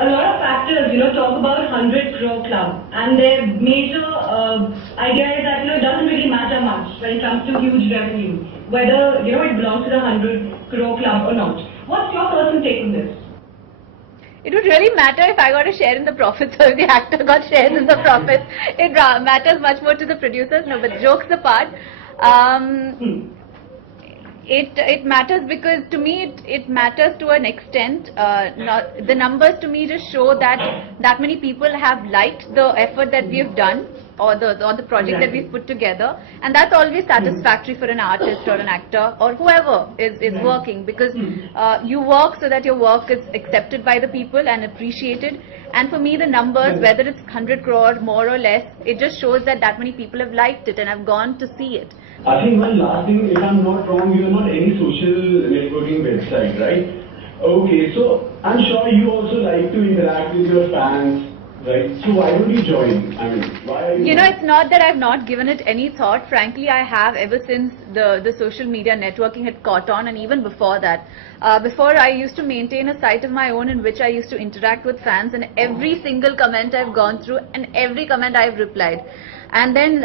a lot of factors, talk about 100 crore club, and their major idea is that, it doesn't really matter much when it comes to huge revenue, whether, it belongs to the 100 crore club or not. What's your personal take on this? It would really matter if I got a share in the profits or if the actor got shares in the profits. It matters much more to the producers. No, but jokes apart, it matters because to me it matters to an extent. The numbers to me just show that many people have liked the effort that we have done, or the project that we've put together, and that's always satisfactory for an artist or an actor or whoever is working, because you work so that your work is accepted by the people and appreciated. And for me, the numbers, whether it's 100 crore more or less, it just shows that many people have liked it and have gone to see it. I think one last thing, if I'm not wrong, you're not any social networking website, right? Okay, so I'm sure you also like to interact with your fans. Right. So why don't you join? I mean, why are you... it's not that I've not given it any thought. Frankly, I have ever since the social media networking had caught on, and even before that. Before, I used to maintain a site of my own in which I used to interact with fans, and every single comment I've gone through and every comment I've replied. And then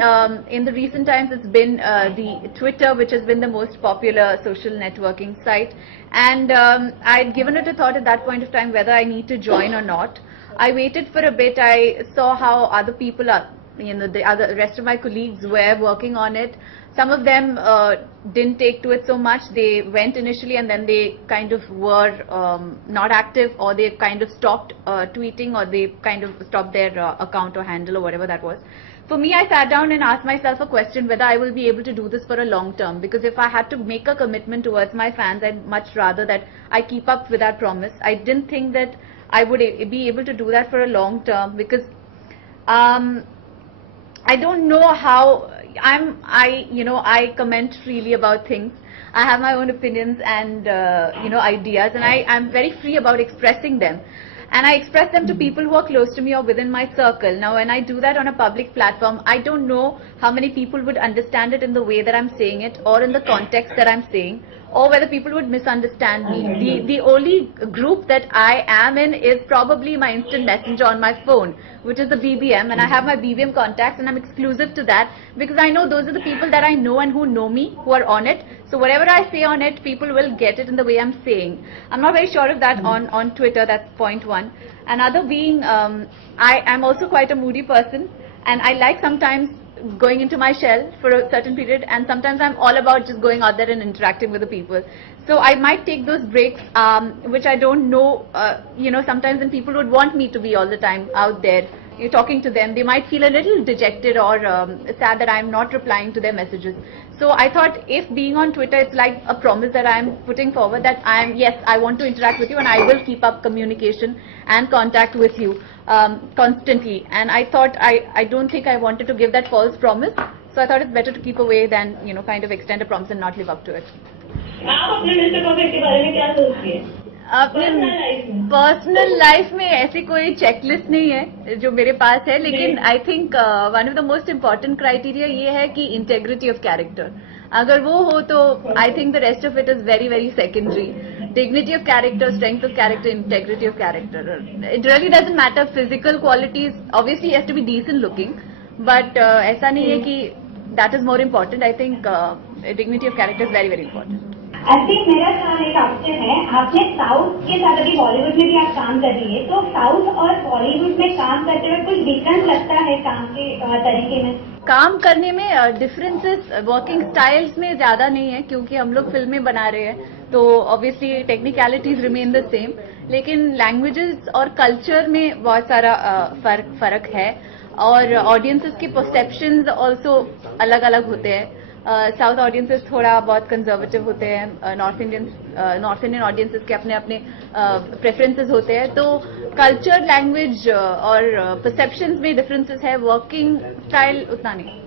in the recent times, it's been the Twitter, which has been the most popular social networking site. And I'd given it a thought at that point of time whether I need to join or not. I waited for a bit. I saw how other people are, the rest of my colleagues were working on it. Some of them didn't take to it so much. They went initially and then they kind of were not active, or they kind of stopped tweeting, or they kind of stopped their account or handle or whatever that was. For me, I sat down and asked myself a question whether I will be able to do this for a long term, because if I had to make a commitment towards my fans, I'd much rather that I keep up with that promise. I didn't think that I would be able to do that for a long term, because I don't know how I comment freely about things. I have my own opinions and ideas, and I'm very free about expressing them. And I express them to people who are close to me or within my circle. Now, when I do that on a public platform, I don't know how many people would understand it in the way that I'm saying it, or in the context that I'm saying, or whether people would misunderstand me. The only group that I am in is probably my instant messenger on my phone, which is the BBM, and I have my BBM contacts, and I'm exclusive to that, because I know those are the people that I know and who know me, who are on it. So whatever I say on it, people will get it in the way I'm saying. I'm not very sure of that on Twitter. That's point one. Another being, I'm also quite a moody person, and I like sometimes going into my shell for a certain period, and sometimes I'm all about just going out there and interacting with the people. So I might take those breaks, which I don't know, sometimes when people would want me to be all the time out there, talking to them, they might feel a little dejected or sad that I'm not replying to their messages. So I thought, if being on Twitter, it's like a promise that I'm putting forward, that yes, I want to interact with you, and I will keep up communication and contact with you constantly. And I thought, I don't think I wanted to give that false promise. So I thought it's better to keep away than, kind of extend a promise and not live up to it. अपने personal life में ऐसी कोई checklist नहीं है जो मेरे पास है, लेकिन I think one of the most important criteria ये है कि इंटेग्रिटी ऑफ कैरेक्टर. अगर वो हो तो I think the rest of it is very very secondary. dignity of character, strength of character, integrity of character. It really doesn't matter. Physical qualities, obviously he has to be decent looking, but ऐसा नहीं है कि that is more important. I think dignity of character is very very important. I think मेरा सवाल एक आपसे है, आपने साउथ के साथ अभी बॉलीवुड में भी आप काम कर रही है, तो साउथ और बॉलीवुड में काम करते हुए कुछ डिफरेंस लगता है काम के तरीके में? काम करने में डिफरेंसेस वर्किंग स्टाइल्स में ज्यादा नहीं है, क्योंकि हम लोग फिल्में बना रहे हैं, तो obviously technicalities remain the same, लेकिन लैंग्वेजेस और कल्चर में बहुत सारा फर्क है, और ऑडियंसेस के परसेप्शंस ऑल्सो अलग अलग होते हैं. साउथ ऑडियंसेस थोड़ा बहुत कंजर्वेटिव होते हैं, नॉर्थ इंडियन ऑडियंसेस के अपने अपने प्रेफरेंसेस होते हैं, तो कल्चर, लैंग्वेज और परसेप्शंस में डिफरेंसेस है. वर्किंग स्टाइल उतना नहीं.